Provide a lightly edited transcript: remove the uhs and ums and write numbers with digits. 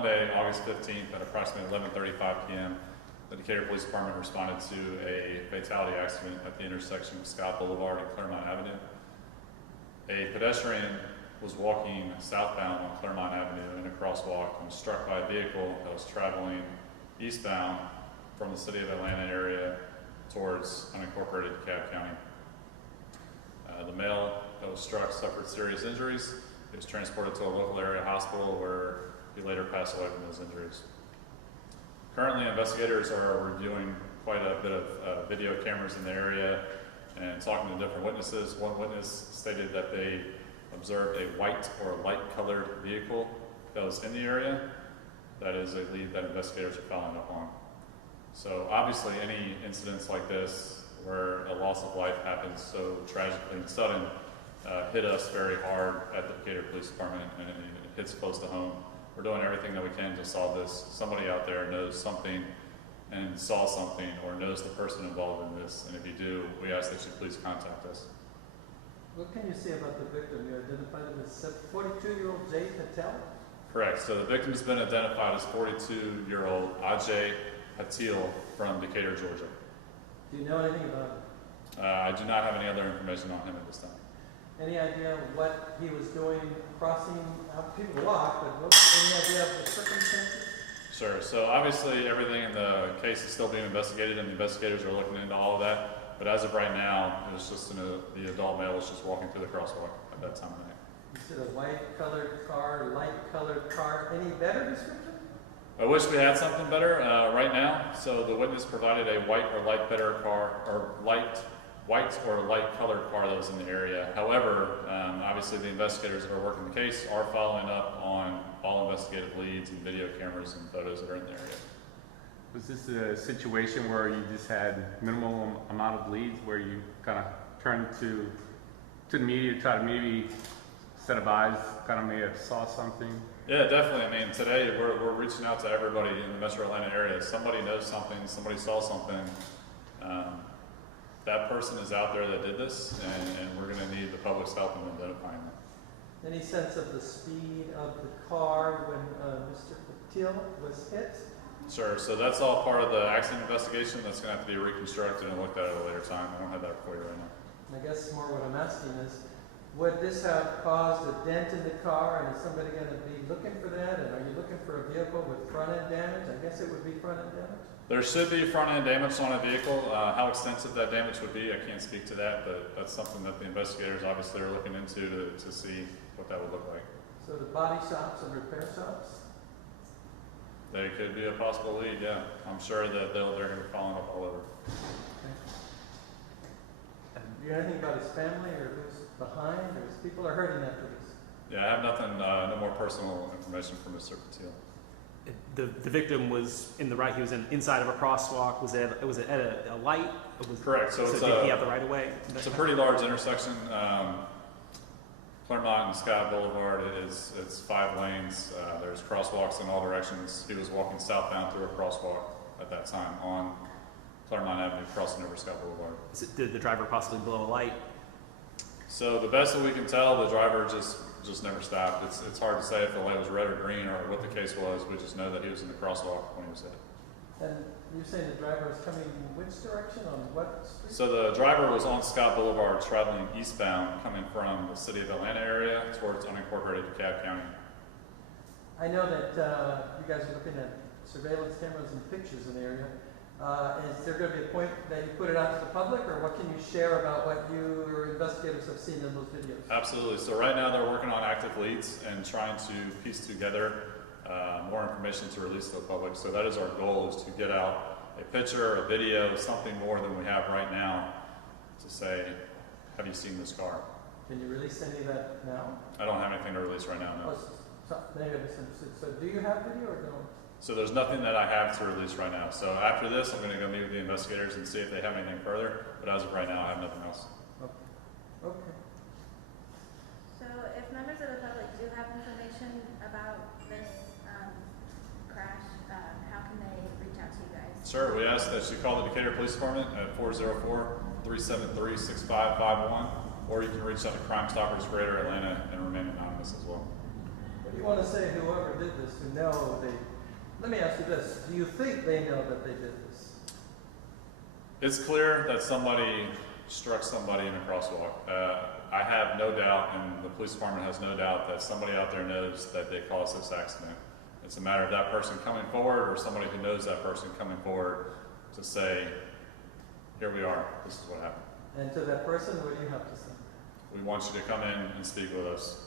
Monday, August 15th at approximately 11:35 p.m., the Decatur Police Department responded to a fatality accident at the intersection of Scott Boulevard and Claremont Avenue. A pedestrian was walking southbound on Claremont Avenue in a crosswalk and was struck by a vehicle that was traveling eastbound from the city of Atlanta area towards unincorporated DeKalb County. The male that was struck suffered serious injuries. He was transported to a local area hospital where he later passed away from those injuries. Currently, investigators are reviewing quite a bit of video cameras in the area and talking to different witnesses. One witness stated that they observed a white or light-colored vehicle that was in the area. That is a lead that investigators are following up on. So obviously, any incidents like this where a loss of life happens so tragically and sudden hit us very hard at the Decatur Police Department, and it hits close to home. We're doing everything that we can to solve this. Somebody out there knows something and saw something or knows the person involved in this, and if you do, we ask that you please contact us. What can you say about the victim? You identified him as 42-year-old Jay Patel? Correct. So the victim has been identified as 42-year-old Ajay Patil from Decatur, Georgia. Do you know anything about him? I do not have any other information on him at this time. Any idea what he was doing crossing? People walk, but any idea of the circumstances? Sure. So obviously everything in the case is still being investigated, and the investigators are looking into all of that. But as of right now, it was just the adult male was just walking through the crosswalk at that time of night. You said a white-colored car, light-colored car. Any better description? I wish we had something better right now. So the witness provided a white or light or light colored car that was in the area. However, obviously the investigators that are working the case are following up on all investigative leads and video cameras and photos that are in the area. Was this a situation where you just had minimal amount of leads, where you kind of turned to the media, try to maybe set of eyes, kind of may have saw something? Yeah, definitely. I mean, today we're reaching out to everybody in the Metro Atlanta area. Somebody knows something, somebody saw something. That person is out there that did this, and we're going to need the public's help in identifying them. Any sense of the speed of the car when Mr. Patil was hit? Sure. So that's all part of the accident investigation. That's going to have to be reconstructed and looked at a later time. I don't have that for you right now. And I guess more what I'm asking is, would this have caused a dent in the car, and is somebody going to be looking for that? And are you looking for a vehicle with front-end damage? I guess it would be front-end damage? There should be front-end damage on a vehicle. How extensive that damage would be, I can't speak to that, but that's something that the investigators obviously are looking into to see what that would look like. So the body shops and repair shops? They could be a possible lead, yeah. I'm sure that they're going to be following up all over. Okay. Do you know anything about his family, or who's behind, or his people are hurting after this? Yeah, I have nothing, no more personal information from Mr. Patil. The victim was in the right. He was inside of a crosswalk. Was it at a light? Correct. So did he have the right of way? It's a pretty large intersection. Claremont and Scott Boulevard it's 5 lanes. There's crosswalks in all directions. He was walking southbound through a crosswalk at that time on Claremont Avenue, crossing over Scott Boulevard. Did the driver possibly blow a light? So the best that we can tell, the driver just never stopped. It's hard to say if the light was red or green or what the case was. We just know that he was in the crosswalk when he was hit. And you're saying the driver was coming which direction, on what street? So the driver was on Scott Boulevard traveling eastbound, coming from the city of Atlanta area towards unincorporated DeKalb County. I know that you guys are looking at surveillance cameras and pictures in the area. Is there going to be a point that you put it out to the public, or what can you share about what your investigators have seen in those videos? Absolutely. So right now they're working on active leads and trying to piece together more information to release to the public. So that is our goal, is to get out a picture, a video, something more than we have right now to say, have you seen this car? Can you release any of that now? I don't have anything to release right now, no. Maybe I misunderstood. So do you have video or no? So there's nothing that I have to release right now. So after this, I'm going to go meet with the investigators and see if they have anything further. But as of right now, I have nothing else. Okay. So if members of the public do have information about this crash, how can they reach out to you guys? Sure. We ask that you call the Decatur Police Department at 404-373-6551, or you can reach out to Crime Stoppers Greater Atlanta and remain anonymous as well. What do you want to say whoever did this, who know they, let me ask you this, do you think they know that they did this? It's clear that somebody struck somebody in a crosswalk. I have no doubt, and the police department has no doubt, that somebody out there knows that they caused this accident. It's a matter of that person coming forward, or somebody who knows that person coming forward to say, here we are, this is what happened. And to that person, what do you have to say? We want you to come in and speak with us.